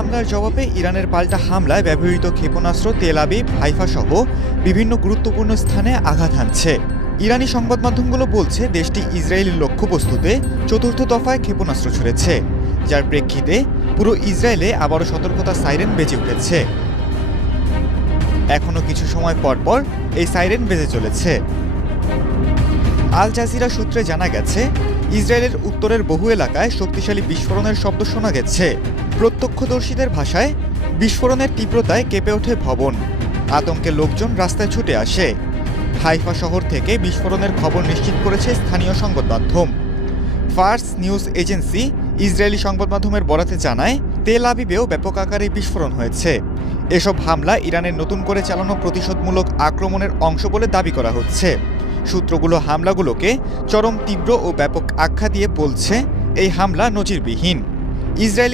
হামলার জবাবে ইরানের পাল্টা হামলায় ব্যবহৃত ক্ষেপণাস্ত্র তেল আবিব, হাইফা সহ বিভিন্ন গুরুত্বপূর্ণ স্থানে আঘাত হানছে। ইরানি সংবাদ মাধ্যমগুলো বলছে দেশটি ইসরায়েলি লক্ষ্যবস্তুতে চতুর্থ দফায় ক্ষেপণাস্ত্র ছুড়েছে, যার প্রেক্ষিতে পুরো ইসরায়েলে আবারও সতর্কতা সাইরেন বেজে উঠেছে। এখনও কিছু সময় পরপর এই সাইরেন বেজে চলেছে। আল জাজিরা সূত্রে জানা গেছে, ইসরায়েলের উত্তরের বহু এলাকায় শক্তিশালী বিস্ফোরণের শব্দ শোনা গেছে। প্রত্যক্ষদর্শীদের ভাষায় বিস্ফোরণের তীব্রতায় কেঁপে ওঠে ভবন। আতঙ্কে লোকজন রাস্তায় ছুটে আসে। হাইফা শহর থেকে বিস্ফোরণের খবর নিশ্চিত করেছে স্থানীয় সংবাদ মাধ্যম। ফার্স নিউজ এজেন্সি ইসরায়েলি সংবাদ মাধ্যমের বরাতে জানায়, তেল আবিবেও ব্যাপক আকারে বিস্ফোরণ হয়েছে। এসব হামলা ইরানের নতুন করে চালানো প্রতিশোধমূলক আক্রমণের অংশ বলে দাবি করা হচ্ছে। সূত্রগুলো হামলাগুলোকে চরম তীব্র ও ব্যাপক আখ্যা দিয়ে বলছে, এই হামলা নজিরবিহীন। ইসরায়েলি